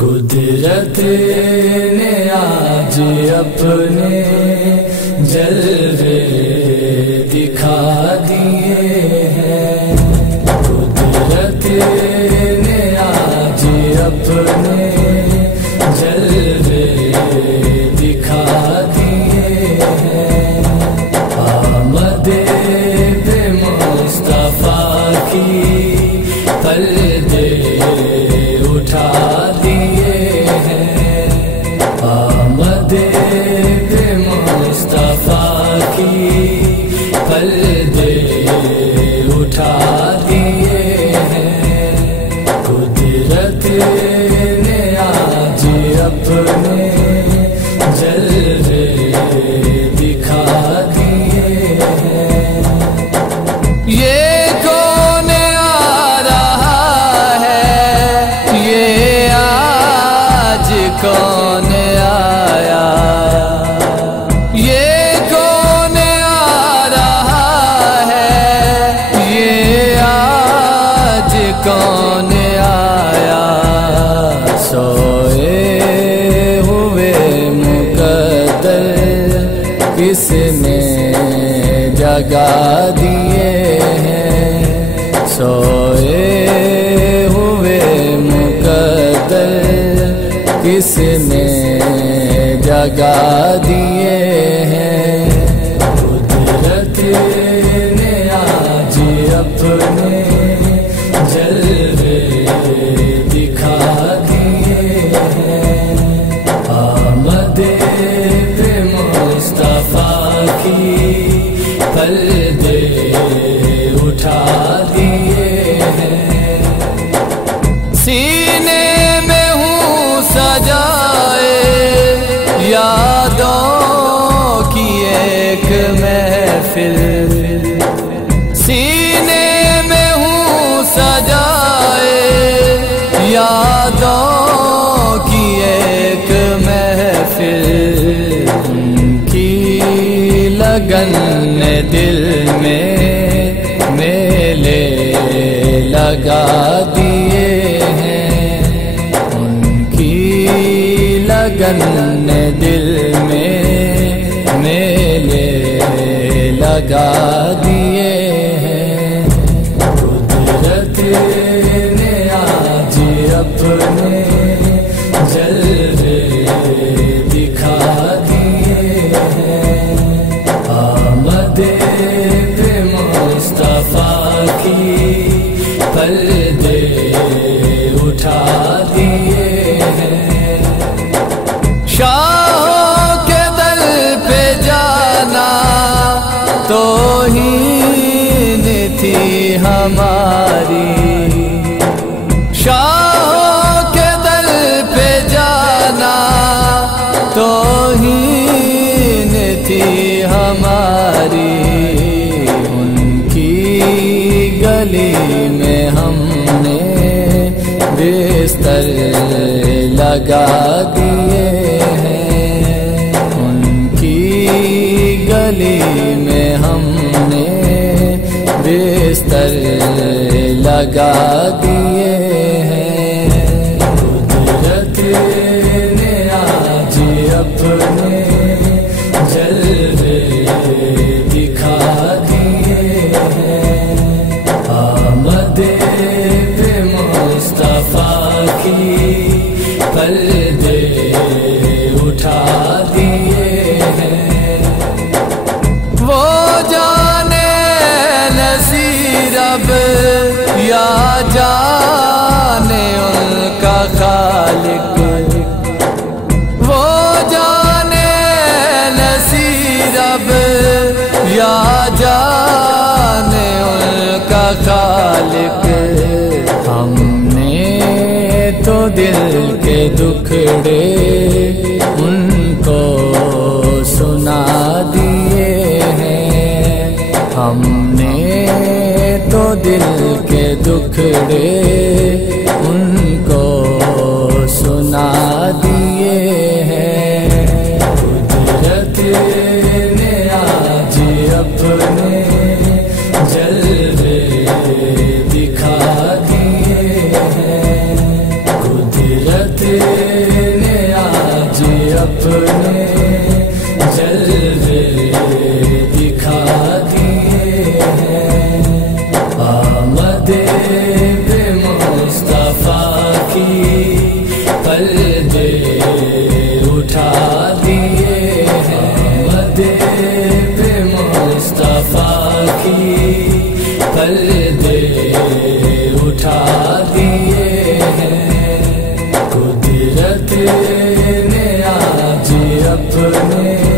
قدرت نے آج اپنے جلوے دکھا دیے ہیں، قدرت نے آج اپنے جلوے دکھا دیے ہیں، آمد بے مصطفیٰ کی پردے اٹھا دیے ہیں، آمد بے مصطفیٰ کی پردے اٹھا دیے ہیں، قدرت نے آج اپنے جلوے دکھا دیے ہیں۔ یہ کون آ رہا ہے، یہ آج کون آیا، یہ کون آ رہا ہے، یہ آج کون آیا، سوئے ہوئے مقدر کس نے جگا دیے ہیں، سوئے ہوئے مقدر کس نے جگا دیے ہیں، قدرت نے آج اپنے جلوے دکھا دیے ہیں، آمد بے مصطفیٰ کی پردے اٹھا دیے ہیں، سینے میں ہوں سجائے یادوں کی ایک محفل، سینے میں ہوں سجائے یادوں کی ایک محفل، ان کی لگن نے دل میں میلے لگا دیے ہیں، ان کی لگن نے دل میں میلے لگا دیے ہیں، قدرت نے آج اپنے جلوے دکھا دیے ہیں، آمد بے مصطفیٰ کی پردے اٹھا دیے ہیں، شاہوں کے در پہ جانا توہین تھی ہماری، شاہوں کے در پہ جانا توہین تھی ہماری، ان کی گلی میں ہم نے بستر لگا دیے ہیں، ان کی گلی میں ہم نے بستر لگا دیے ہیں، قدرت نے آج اپنے جلوے دکھا دیے ہیں، آمد بے مصطفیٰ کی پردے اٹھا دیے ہیں، وہ جانے نصیر اب یا جانے ان کا خالق، وہ جانے نصیر اب یا جانے ان کا خالق، ہم نے تو دل کے دکھڑے ان کو سنا دیے ہیں، ہم نے تو دل کے دکھڑے ان کو سنا دیے ہیں، قدرت نے آج اپنے جلوے دکھا دیے ہیں، قدرت عہدے پہ مصطفیٰ کی پردے اٹھا دیے ہیں، قدرت نے آج اپنے